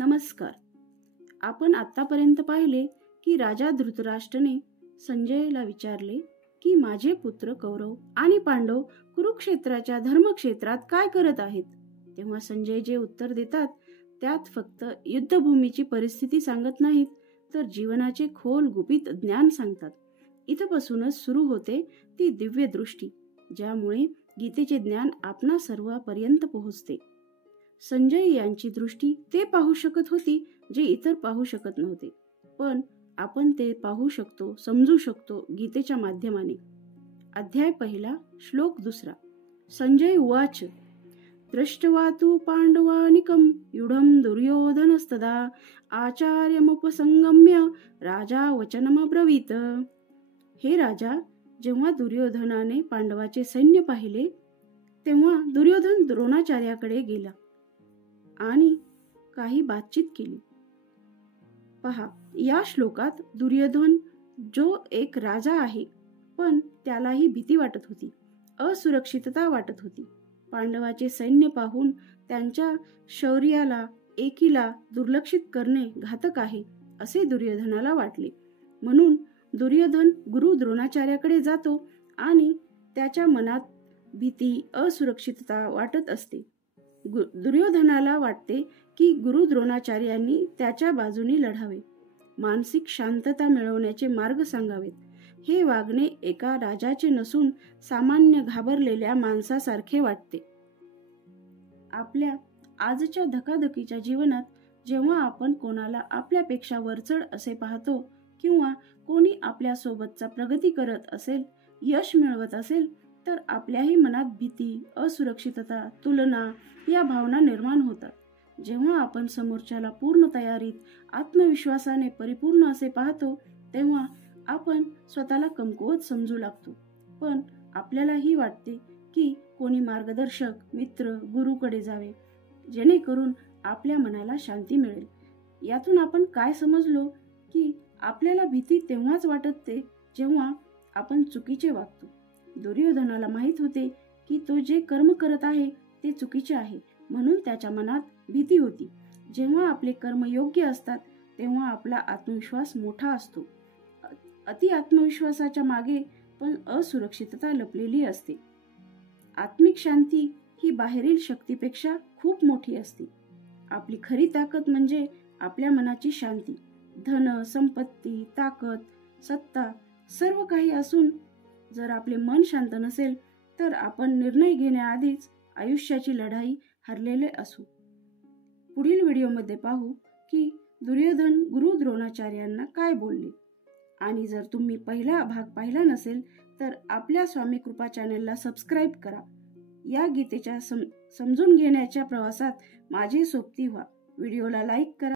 नमस्कार. आपण आतापर्यंत पाहिले की राजा धृतराष्ट्राने संजयला विचारले की माझे पुत्र कौरव आणि पांडव कुरुक्षेत्राच्या धर्मक्षेत्रात काय करत आहेत. तेव्हा संजय जे उत्तर देतात त्यात फक्त युद्धभूमीची परिस्थिती सांगत नाहीत, तर जीवनाचे खोल गुपित ज्ञान सांगतात. इथपासूनच सुरू होते ती दिव्य दृष्टी, ज्यामुळे गीतेचे ज्ञान आपणा सर्वांपर्यंत पोहोचते. संजय यांची दृष्टी ते पाहू शकत होती जे इतर पाहू शकत नव्हते, पण आपण ते पाहू शकतो, समजू शकतो गीतेच्या माध्यमाने. अध्याय 1, श्लोक 2. संजय उवाच दृष्ट्वा तु पांडवानिकं युढं दुर्योधनस्तदा आचार्यमुपसंगम्य राजा वचनमब्रवीत. हे राजा, जेव्हा दुर्योधनाने पांडवाचे सैन्य पाहिले तेव्हा दुर्योधन द्रोणाचार्याकडे गेला आणि काही बातचीत केली. पहा, या श्लोकात दुर्योधन जो एक राजा आहे, पण त्यालाही भीती वाटत होती, असुरक्षितता वाटत होती. पांडवाचे सैन्य पाहून त्यांच्या शौर्याला, एकीला दुर्लक्षित करणे घातक आहे असे दुर्योधनाला वाटले. म्हणून दुर्योधन गुरु द्रोणाचार्याकडे जातो आणि त्याच्या मनात भीती, असुरक्षितता वाटत असते. दुर्योधनाला वाटते की गुरु द्रोणाचार्यांनी त्याच्या बाजूने लढावे, मानसिक शांतता मिळवण्याचे मार्ग सांगावेत. हे वागणे एका राजाचे नसून सामान्य घाबरलेल्या माणसासारखे वाटते. आपल्या आजच्या धकाधकीच्या जीवनात जेव्हा आपण कोणाला आपल्यापेक्षा वरचढ असे पाहतो किंवा कोणी आपल्या सोबतचा प्रगती करत असेल, यश मिळवत असेल, तर आपल्याही मनात भीती, असुरक्षितता, तुलना या भावना निर्माण होतात. जेव्हा आपण समोरच्याला पूर्ण तयारीत, आत्मविश्वासाने परिपूर्ण असे पाहतो, तेव्हा आपण स्वतःला कमकुवत समजू लागतो. पण आपल्यालाही वाटते की कोणी मार्गदर्शक, मित्र, गुरुकडे जावे, जेणेकरून आपल्या मनाला शांती मिळेल. यातून आपण काय समजलो की आपल्याला भीती तेव्हाच वाटते जेव्हा आपण चुकीचे वागतो. दुर्योधनाला माहित होते की तो जे कर्म करत आहे ते चुकीचे आहे, म्हणून त्याच्या मनात भीती होती. जेव्हा आपले कर्म योग्य असतात तेव्हा आपला आत्मविश्वास मोठा असतो. अति आत्मविश्वासाच्या मागे पण असुरक्षितता लपलेली असते. आत्मिक शांती ही बाहेरील शक्तीपेक्षा खूप मोठी असते. आपली खरी ताकद म्हणजे आपल्या मनाची शांती. धन, संपत्ती, ताकद, सत्ता सर्व काही असून जर आपले मन शांत नसेल तर आपण निर्णय घेण्याआधीच आयुष्याची लढाई हरलेले असू. पुढील व्हिडिओमध्ये पाहू की दुर्योधन गुरु द्रोणाचार्यांना काय बोलले. आणि जर तुम्ही पहिला भाग पाहिला नसेल तर आपल्या स्वामी कृपा चॅनलला सबस्क्राईब करा. या गीतेच्या समजून घेण्याच्या प्रवासात माझे सोबती व्हा. व्हिडिओला लाईक करा.